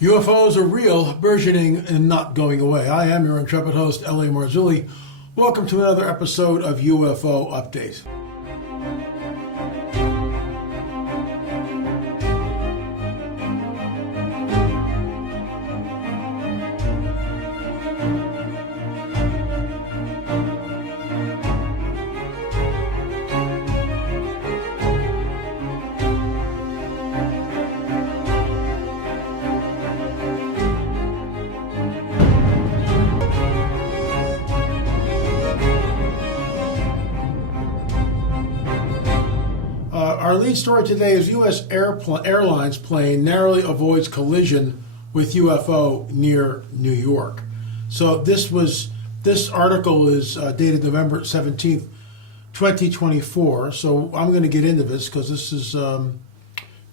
UFOs are real, burgeoning, and not going away. I am your intrepid host, L.A. Marzulli. Welcome to another episode of UFO Update. Our lead story today is U.S. Airlines plane narrowly avoids collision with UFO near New York. So this article is dated November 17th, 2024. So I'm going to get into this because this is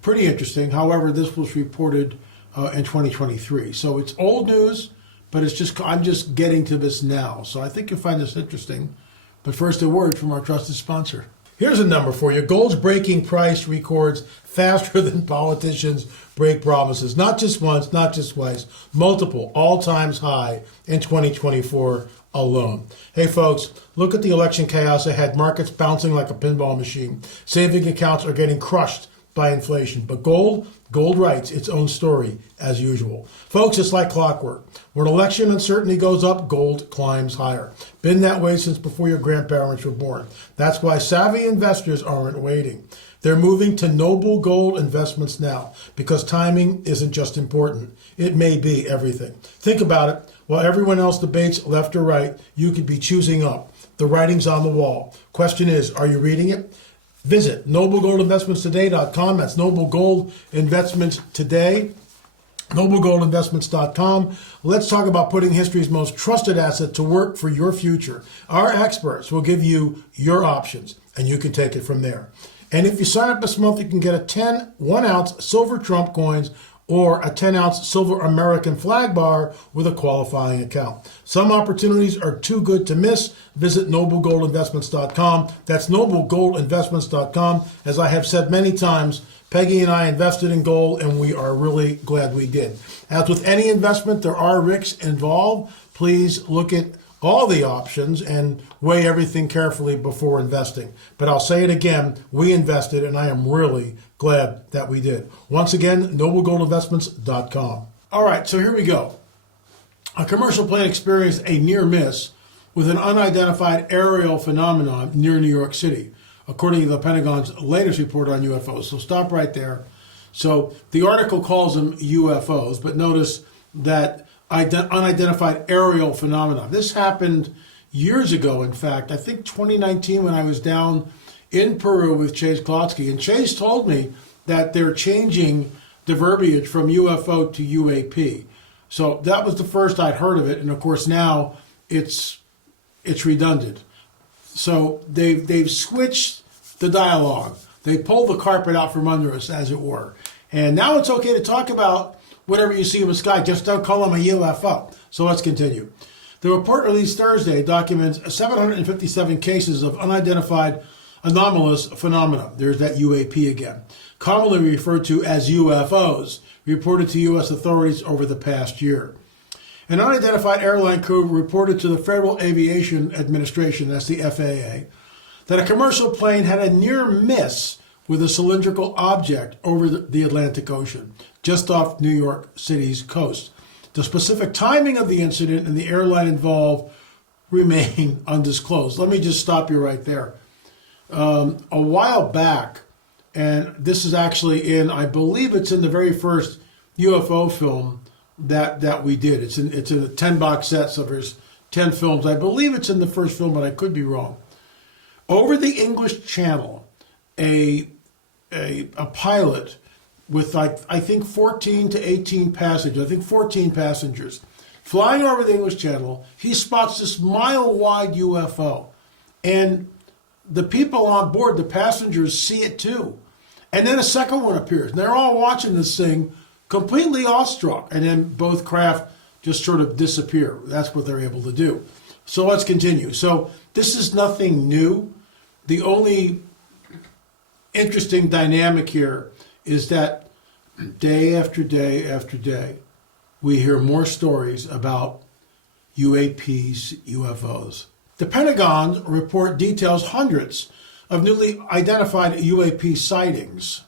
pretty interesting. However, this was reported in 2023. So it's old news, but I'm just getting to this now. So I think you'll find this interesting. But first, a word from our trusted sponsor. Here's a number for you. Gold's breaking price records faster than politicians break promises. Not just once, not just twice, multiple all-time high in 2024 alone. Hey folks, look at the election chaos ahead. Markets bouncing like a pinball machine. Saving accounts are getting crushed by inflation. But gold writes its own story as usual. Folks, it's like clockwork. When election uncertainty goes up, gold climbs higher. Been that way since before your grandparents were born. That's why savvy investors aren't waiting. They're moving to Noble Gold Investments now because timing isn't just important. It may be everything. Think about it. While everyone else debates left or right, you could be choosing up. The writing's on the wall. Question is, are you reading it? Visit noblegoldinvestmentstoday.com. That's Noble Gold Investments Today. noblegoldinvestments.com. Let's talk about putting history's most trusted asset to work for your future. Our experts will give you your options, and you can take it from there. And if you sign up this month, you can get a 1-ounce silver Trump coins or a 10-ounce silver American flag bar with a qualifying account. Some opportunities are too good to miss. Visit noblegoldinvestments.com. That's noblegoldinvestments.com. As I have said many times, Peggy and I invested in gold, and we are really glad we did. As with any investment, there are risks involved. Please look at all the options and weigh everything carefully before investing. But I'll say it again, we invested, and I am really glad that we did. Once again, noblegoldinvestments.com. All right, so here we go. A commercial plane experienced a near miss with an unidentified aerial phenomenon near New York City, according to the Pentagon's latest report on UFOs. So stop right there. So the article calls them UFOs, but notice that unidentified aerial phenomenon. This happened years ago, in fact. I think 2019 when I was down in Peru with Chase Klotsky. And Chase told me that they're changing the verbiage from UFO to UAP. So that was the first I'd heard of it. And of course now it's redundant. So they've switched the dialogue. They pulled the carpet out from under us, as it were. And now it's okay to talk about whatever you see in the sky, just don't call them a UFO. So let's continue. The report released Thursday documents 757 cases of unidentified anomalous phenomena. There's that UAP again. Commonly referred to as UFOs, reported to U.S. authorities over the past year. An unidentified airline crew reported to the Federal Aviation Administration, that's the FAA, that a commercial plane had a near miss with a cylindrical object over the Atlantic Ocean, just off New York City's coast. The specific timing of the incident and the airline involved remain undisclosed. Let me just stop you right there. A while back, and this is actually I believe it's in the very first UFO film that we did. It's in a 10-box set, so there's 10 films. I believe it's in the first film, but I could be wrong. Over the English Channel, a pilot with I think 14 to 18 passengers, I think 14 passengers, flying over the English Channel, he spots this mile-wide UFO. And the people on board, the passengers, see it too. And then a second one appears. And they're all watching this thing completely awestruck. And then both craft just sort of disappear. That's what they're able to do. So let's continue. So this is nothing new. The only interesting dynamic here is that day after day after day, we hear more stories about UAPs, UFOs. The Pentagon report details hundreds of newly identified UAP sightings.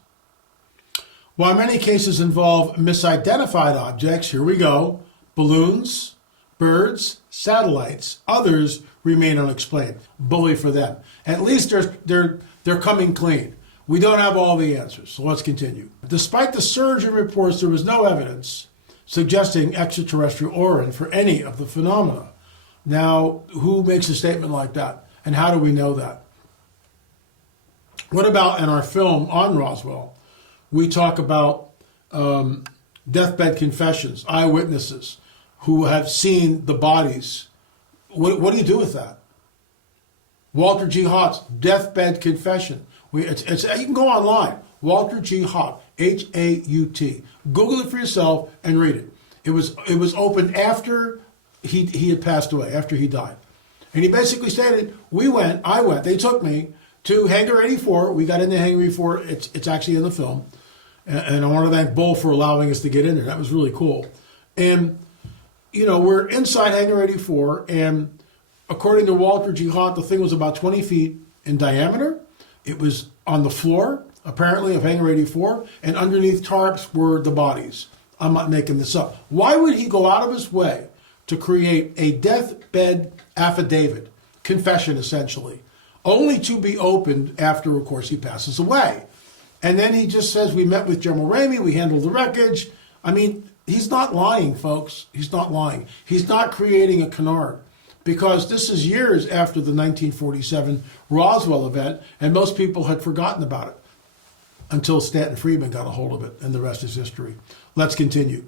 While many cases involve misidentified objects, here we go, balloons, birds, satellites, others remain unexplained. Bully for them. At least they're coming clean. We don't have all the answers, so let's continue. Despite the surge in reports, there was no evidence suggesting extraterrestrial origin for any of the phenomena. Now, who makes a statement like that? And how do we know that? What about in our film on Roswell, we talk about deathbed confessions, eyewitnesses who have seen the bodies. What do you do with that? Walter G. Haught's deathbed confession. You can go online. Walter G. Haught, H-A-U-T. Google it for yourself and read it. It was opened after he had passed away, after he died. And he basically stated, I went, they took me to Hangar 84. We got into Hangar 84. It's actually in the film. And I want to thank Bull for allowing us to get in there. That was really cool. And, we're inside Hangar 84. And according to Walter G. Haught, the thing was about 20 feet in diameter. It was on the floor, apparently, of Hangar 84. And underneath tarps were the bodies. I'm not making this up. Why would he go out of his way to create a deathbed affidavit, confession essentially, only to be opened after, of course, he passes away? And then he just says, we met with General Ramey, we handled the wreckage. I mean, he's not lying, folks. He's not lying. He's not creating a canard, because this is years after the 1947 Roswell event, and most people had forgotten about it until Stanton Friedman got a hold of it, and the rest is history. Let's continue.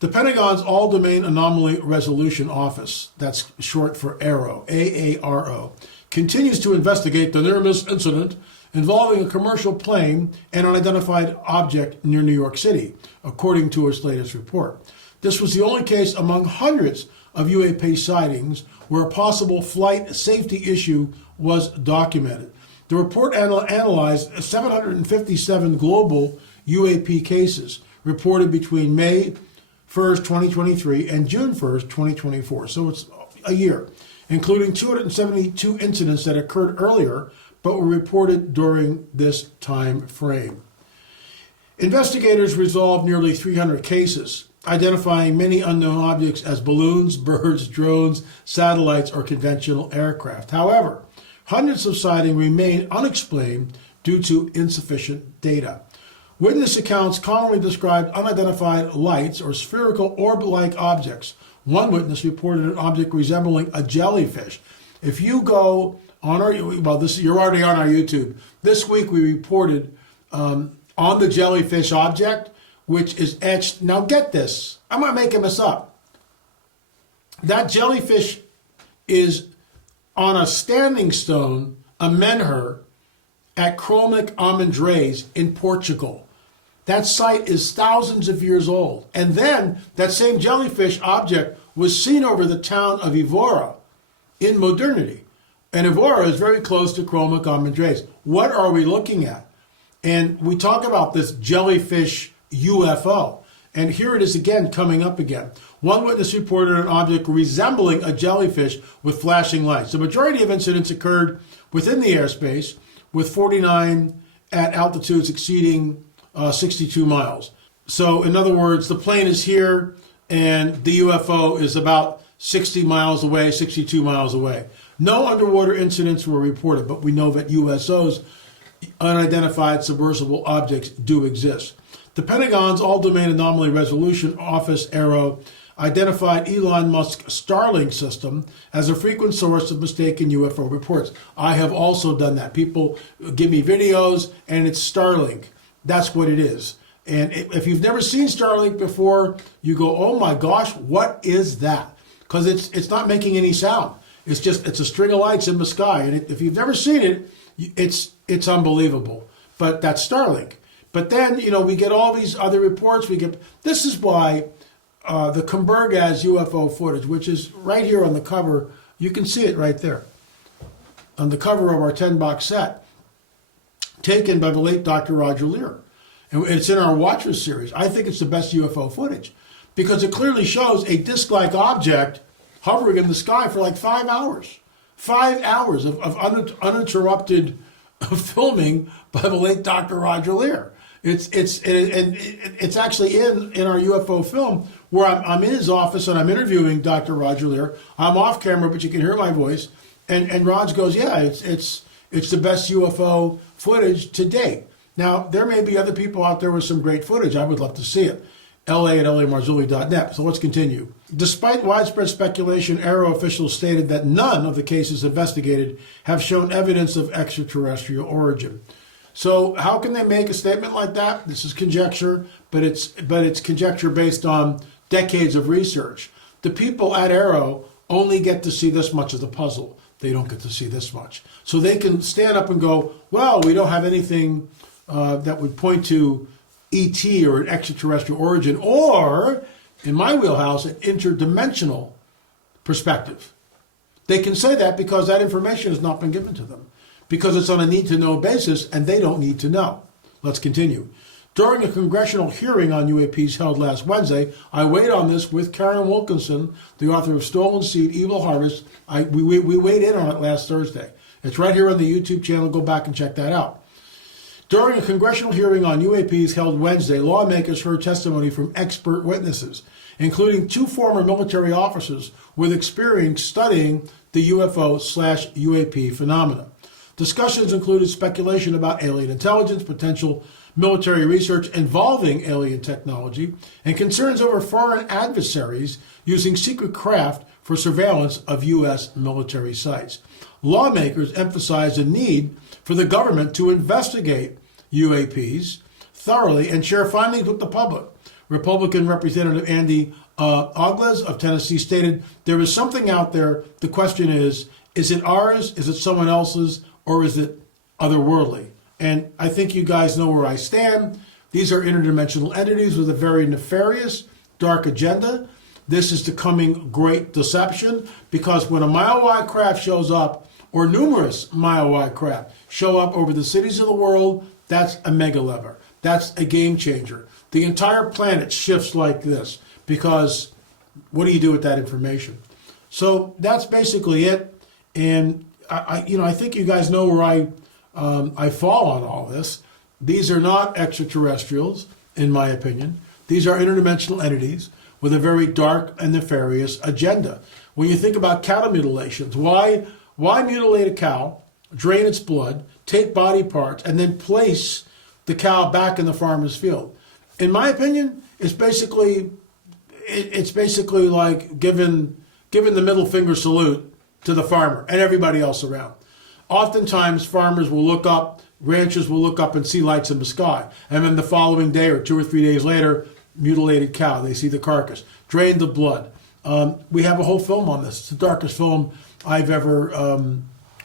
The Pentagon's All-Domain Anomaly Resolution Office, that's short for AARO, A-A-R-O, continues to investigate the near-miss incident involving a commercial plane and unidentified object near New York City, according to its latest report. This was the only case among hundreds of UAP sightings where a possible flight safety issue was documented. The report analyzed 757 global UAP cases reported between May 1st, 2023 and June 1st, 2024. So it's a year, including 272 incidents that occurred earlier but were reported during this time frame. Investigators resolved nearly 300 cases, identifying many unknown objects as balloons, birds, drones, satellites, or conventional aircraft. However, hundreds of sightings remain unexplained due to insufficient data. Witness accounts commonly described unidentified lights or spherical orb-like objects. One witness reported an object resembling a jellyfish. If you go on you're already on our YouTube. This week we reported on the jellyfish object, which is etched. Now get this. I'm not making this up. That jellyfish is on a standing stone, a menhir, at Chromic Amandres in Portugal. That site is thousands of years old. And then that same jellyfish object was seen over the town of Evora in modernity. And Evora is very close to Chromic Amandres. What are we looking at? And we talk about this jellyfish UFO. And here it is again, coming up again. One witness reported an object resembling a jellyfish with flashing lights. The majority of incidents occurred within the airspace, with 49 at altitudes exceeding 62 miles. So in other words, the plane is here and the UFO is about 60 miles away, 62 miles away. No underwater incidents were reported, but we know that USOs, unidentified submersible objects, do exist. The Pentagon's All-Domain Anomaly Resolution Office, AARO, identified Elon Musk's Starlink system as a frequent source of mistaken UFO reports. I have also done that. People give me videos, and it's Starlink. That's what it is. And if you've never seen Starlink before, you go, oh my gosh, what is that? Because it's not making any sound. It's a string of lights in the sky. And if you've never seen it, it's unbelievable. But that's Starlink. But then, we get all these other reports. This is why the Kumbergaz UFO footage, which is right here on the cover, you can see it right there, on the cover of our 10-box set, taken by the late Dr. Roger Lear. And it's in our Watchers series. I think it's the best UFO footage because it clearly shows a disc-like object hovering in the sky for like 5 hours. 5 hours of uninterrupted filming by the late Dr. Roger Lear. It's actually in our UFO film where I'm in his office and I'm interviewing Dr. Roger Lear. I'm off camera, but you can hear my voice. And Raj goes, yeah, it's the best UFO footage to date. Now, there may be other people out there with some great footage. I would love to see it. LA@LAMarzulli.net. So let's continue. Despite widespread speculation, Aero officials stated that none of the cases investigated have shown evidence of extraterrestrial origin. So how can they make a statement like that? This is conjecture, but it's conjecture based on decades of research. The people at Aero only get to see this much of the puzzle. They don't get to see this much. So they can stand up and go, well, we don't have anything that would point to ET or an extraterrestrial origin, or, in my wheelhouse, an interdimensional perspective. They can say that because that information has not been given to them, because it's on a need-to-know basis, and they don't need to know. Let's continue. During a congressional hearing on UAPs held last Wednesday, I weighed on this with Karen Wilkinson, the author of Stolen Seed, Evil Harvest. We weighed in on it last Thursday. It's right here on the YouTube channel. Go back and check that out. During a congressional hearing on UAPs held Wednesday, lawmakers heard testimony from expert witnesses, including 2 former military officers with experience studying the UFO/UAP phenomena. Discussions included speculation about alien intelligence, potential military research involving alien technology, and concerns over foreign adversaries using secret craft for surveillance of U.S. military sites. Lawmakers emphasized the need for the government to investigate UAPs thoroughly and share findings with the public. Republican Representative Andy Ogles of Tennessee stated, there is something out there. The question is it ours, is it someone else's, or is it otherworldly? And I think you guys know where I stand. These are interdimensional entities with a very nefarious, dark agenda. This is the coming great deception, because when a mile-wide craft shows up, or numerous mile-wide craft show up over the cities of the world, that's a mega lever. That's a game changer. The entire planet shifts like this, because what do you do with that information? So that's basically it. And I think you guys know where I fall on all this. These are not extraterrestrials, in my opinion. These are interdimensional entities with a very dark and nefarious agenda. When you think about cattle mutilations, why mutilate a cow, drain its blood, take body parts, and then place the cow back in the farmer's field? In my opinion, it's basically like giving the middle finger salute to the farmer and everybody else around. Oftentimes, farmers will look up, ranchers will look up and see lights in the sky. And then the following day or 2 or 3 days later, mutilated cow, they see the carcass, drain the blood. We have a whole film on this. It's the darkest film I've ever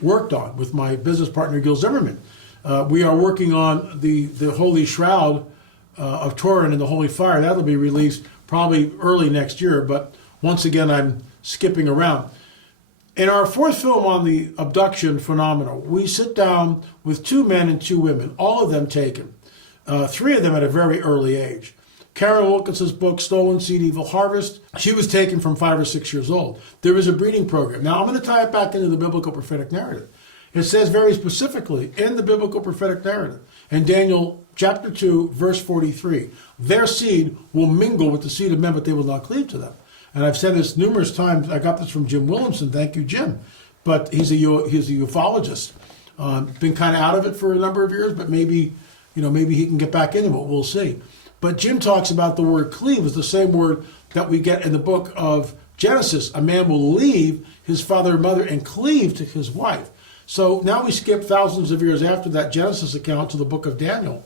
worked on with my business partner, Gil Zimmerman. We are working on the Holy Shroud of Turin and the Holy Fire. That'll be released probably early next year, but once again, I'm skipping around. In our 4th film on the abduction phenomenon, we sit down with 2 men and 2 women, all of them taken, 3 of them at a very early age. Karen Wilkinson's book, Stolen Seed, Evil Harvest, she was taken from 5 or 6 years old. There is a breeding program. Now, I'm going to tie it back into the biblical prophetic narrative. It says very specifically in the biblical prophetic narrative, in Daniel chapter 2, verse 43, their seed will mingle with the seed of men, but they will not cleave to them. And I've said this numerous times. I got this from Jim Williamson. Thank you, Jim. But he's a ufologist. Been kind of out of it for a number of years, but maybe he can get back into it. We'll see. But Jim talks about the word cleave is the same word that we get in the book of Genesis. A man will leave his father and mother and cleave to his wife. So now we skip thousands of years after that Genesis account to the book of Daniel.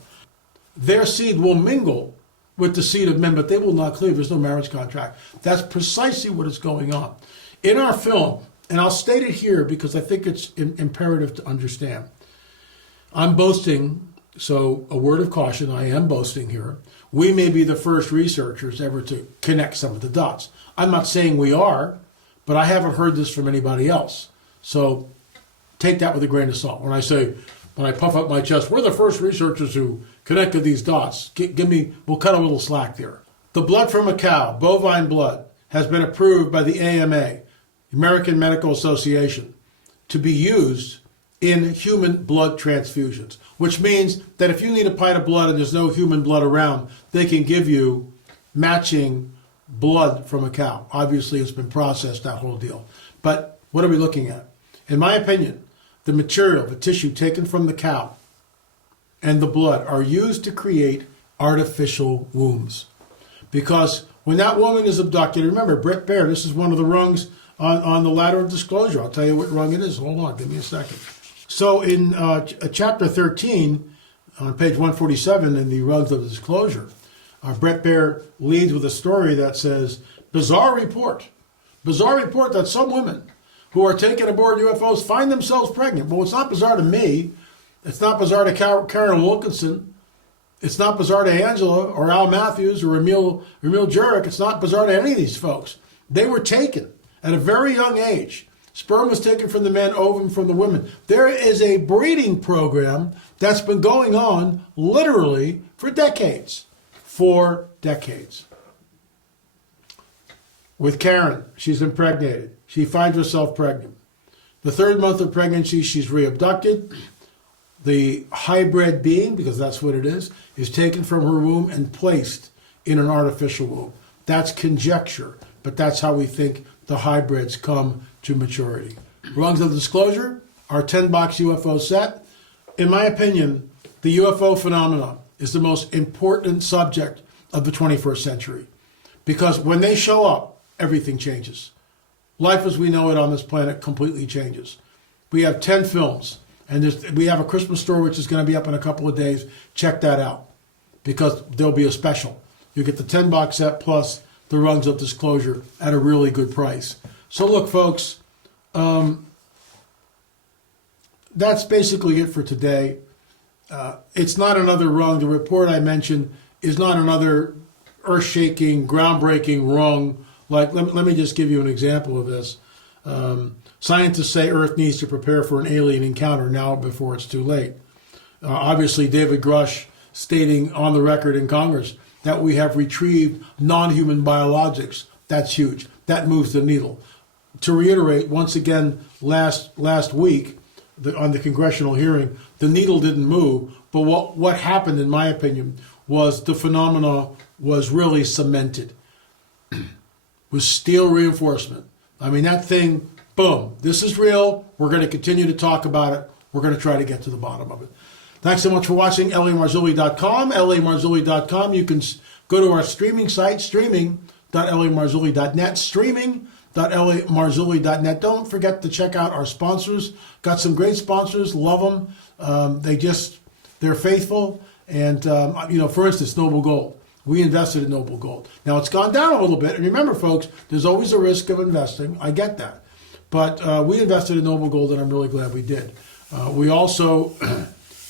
Their seed will mingle with the seed of men, but they will not cleave. There's no marriage contract. That's precisely what is going on. In our film, and I'll state it here because I think it's imperative to understand. I'm boasting, so a word of caution, I am boasting here. We may be the first researchers ever to connect some of the dots. I'm not saying we are, but I haven't heard this from anybody else. So take that with a grain of salt. When I puff up my chest, we're the first researchers who connected these dots. We'll cut a little slack there. The blood from a cow, bovine blood, has been approved by the AMA, American Medical Association, to be used in human blood transfusions, which means that if you need a pint of blood and there's no human blood around, they can give you matching blood from a cow. Obviously, it's been processed, that whole deal. But what are we looking at? In my opinion, the material, the tissue taken from the cow and the blood are used to create artificial wombs. Because when that woman is abducted, remember, Brett Baer, this is one of the rungs on the ladder of disclosure. I'll tell you what rung it is. Hold on, give me a second. So in chapter 13, on page 147 in the rungs of disclosure, Brett Baer leads with a story that says, bizarre report that some women who are taken aboard UFOs find themselves pregnant. Well, it's not bizarre to me. It's not bizarre to Karen Wilkinson. It's not bizarre to Angela or Al Matthews or Emil Jurek. It's not bizarre to any of these folks. They were taken at a very young age. Sperm was taken from the men, ovum from the women. There is a breeding program that's been going on literally for decades. 4 decades. With Karen, she's impregnated. She finds herself pregnant. The 3rd month of pregnancy, she's reabducted. The hybrid being, because that's what it is taken from her womb and placed in an artificial womb. That's conjecture, but that's how we think the hybrids come to maturity. Rungs of disclosure, our 10-box UFO set. In my opinion, the UFO phenomenon is the most important subject of the 21st century. Because when they show up, everything changes. Life as we know it on this planet completely changes. We have 10 films, and we have a Christmas store which is going to be up in a couple of days. Check that out, because there'll be a special. You get the 10-box set plus the rungs of disclosure at a really good price. So look, folks, that's basically it for today. It's not another rung. The report I mentioned is not another earth-shaking, groundbreaking rung. Like, let me just give you an example of this. Scientists say Earth needs to prepare for an alien encounter now before it's too late. Obviously, David Grush stating on the record in Congress that we have retrieved non-human biologics. That's huge. That moves the needle. To reiterate, once again, last week, on the congressional hearing, the needle didn't move, but what happened, in my opinion, was the phenomena was really cemented. With steel reinforcement. I mean, that thing, boom, this is real. We're going to continue to talk about it. We're going to try to get to the bottom of it. Thanks so much for watching LAMarzulli.com. LAMarzulli.com. You can go to our streaming site, streaming.lamarzulli.net, streaming.lamarzulli.net. Don't forget to check out our sponsors. Got some great sponsors. Love them. They're faithful. And, for instance, Noble Gold. We invested in Noble Gold. Now, it's gone down a little bit. And remember, folks, there's always a risk of investing. I get that. But we invested in Noble Gold, and I'm really glad we did. We also,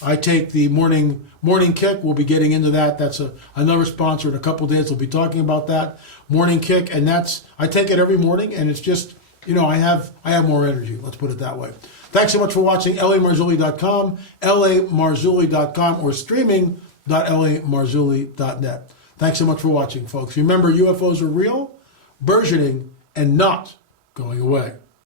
I take the morning kick. We'll be getting into that. That's another sponsor. In a couple of days, we'll be talking about that. Morning kick. And I take it every morning, and it's just, I have more energy. Let's put it that way. Thanks so much for watching. LAMarzulli.com, LAMarzulli.com, or streaming.lamarzulli.net. Thanks so much for watching, folks. Remember, UFOs are real, burgeoning, and not going away.